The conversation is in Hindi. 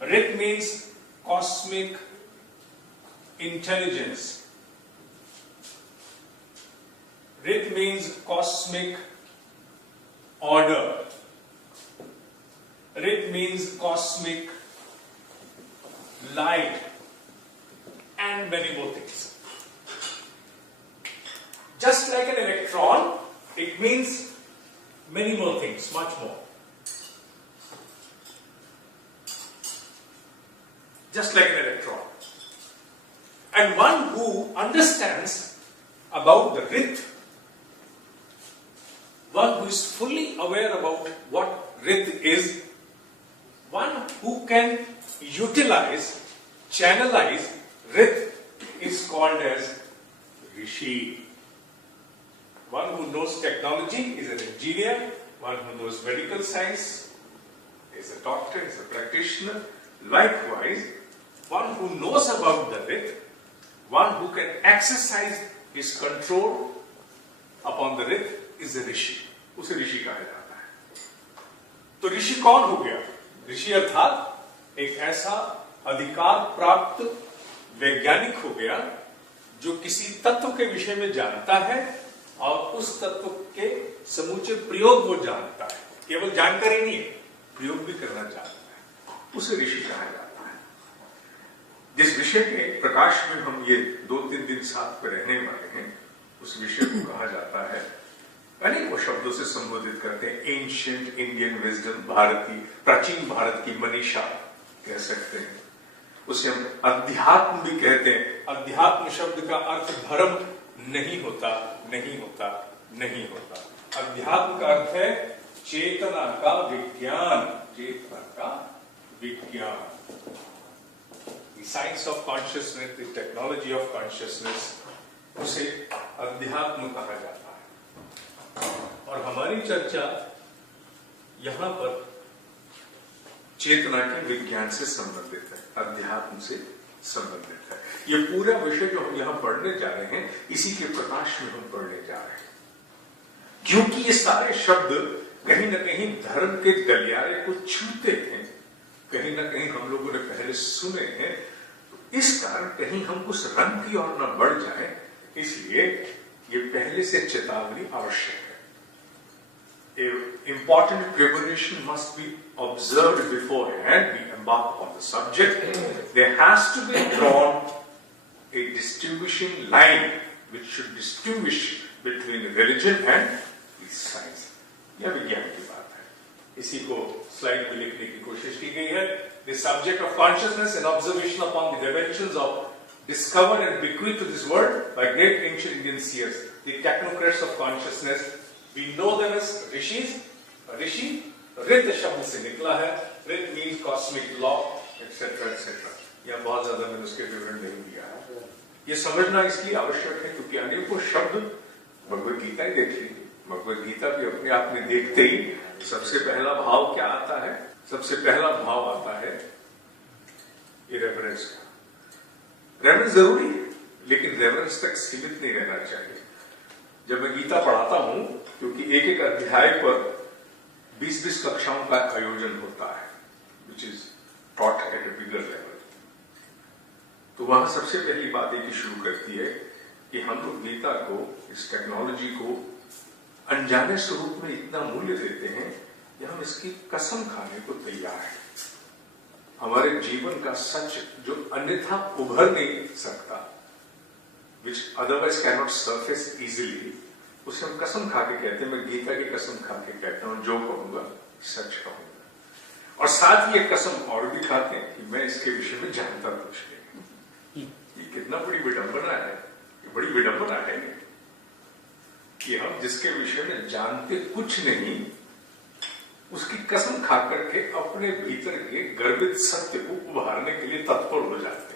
Rit means cosmic intelligence. Rit means cosmic order. Rit means cosmic light and many more things. Just like an electron, it means many more things, much more. Just like an electron. And one who understands about the Rit, one who is fully aware about what Rit is, one who can utilize, channelize Rit is called as Rishi. One who knows technology is an engineer, one who knows medical science is a doctor, is a practitioner. Likewise, one who knows about the Rit, one who can exercise his control upon the Rit is a ऋषि. उसे ऋषि कहा जाता है. तो ऋषि कौन हो गया? ऋषि अर्थात एक ऐसा अधिकार प्राप्त वैज्ञानिक हो गया जो किसी तत्व के विषय में जानता है और उस तत्व के समूचे प्रयोग को जानता है. केवल जानकारी नहीं है, प्रयोग भी करना जानता है. उसे ऋषि कहा जाता है. जिस विषय के प्रकाश में हम ये 2-3 दिन साथ में रहने वाले हैं, उस विषय को कहा जाता है, अनेकों शब्दों से संबोधित करते हैं. एंशिएंट इंडियन विजडम, भारतीय प्राचीन भारत की मनीषा कह सकते हैं. उसे हम अध्यात्म भी कहते हैं. अध्यात्म शब्द का अर्थ धर्म नहीं होता, नहीं होता, नहीं होता. अध्यात्म का अर्थ है चेतना का विज्ञान, चेतना का विज्ञान. The science of consciousness, the technology of consciousness, उसे अध्यात्म कहा जाता है. और हमारी चर्चा यहां पर चेतना के विज्ञान से संबंधित है, अध्यात्म से संबंधित है. ये पूरा विषय जो हम यहां पढ़ने जा रहे हैं, इसी के प्रकाश में हम पढ़ने जा रहे हैं. क्योंकि ये सारे शब्द कहीं ना कहीं धर्म के गलियारे को छूते हैं, कहीं ना कहीं हम लोगों ने पहले सुने हैं. तो इस कारण कहीं हम उस रंग की ओर न बढ़ जाएं, इसलिए ये पहले से चेतावनी आवश्यक है. Important preparation must be observed beforehand. We embark on the subject. There has to be drawn a distinguishing line which should distinguish between religion and science. यह विज्ञान की बात है. इसी को स्लाइड में लिखने की कोशिश की गई है. The subject of consciousness and observation upon the dimensions of discovered and bequeathed to this world by great ancient Indian seers, the technocrats of consciousness. We know them as rishis. Rishi, Rit शब्द से निकला है. Rit means cosmic law, etc., etc. यह बहुत ज्यादा मैंने उसके विवरण नहीं दिया है. ये समझना इसलिए आवश्यक है क्योंकि अनेकों शब्द भगवद गीता ही देख लीजिए. भगवद गीता भी अपने आप में देखते ही सबसे पहला भाव क्या आता है? सबसे पहला भाव आता है रेवरेंस का. रेवरेंस जरूरी है, लेकिन रेवरेंस तक सीमित नहीं रहना चाहिए. जब मैं गीता पढ़ाता हूं, क्योंकि एक एक अध्याय पर 20-20 कक्षाओं का आयोजन होता है, which is taught at A bigger level. तो वहां सबसे पहली बात एक शुरू करती है कि हम लोग गीता को, इस टेक्नोलॉजी को अनजाने स्वरूप में इतना मूल्य देते हैं कि हम इसकी कसम खाने को तैयार हैं. हमारे जीवन का सच जो अन्यथा उभर नहीं सकता, which otherwise cannot surface easily, उसे हम कसम खा के कहते हैं. मैं गीता की कसम खा के कहता हूं, जो कहूंगा सच कहूंगा. और साथ ही एक कसम और भी खाते हैं कि मैं इसके विषय में जानता कुछ नहीं. ये कितना बड़ी विडंबना है. ये बड़ी विडंबना है कि हम जिसके विषय में जानते कुछ नहीं, उसकी कसम खा करके अपने भीतर के गर्भित सत्य को उभारने के लिए तत्पर हो जाते हैं.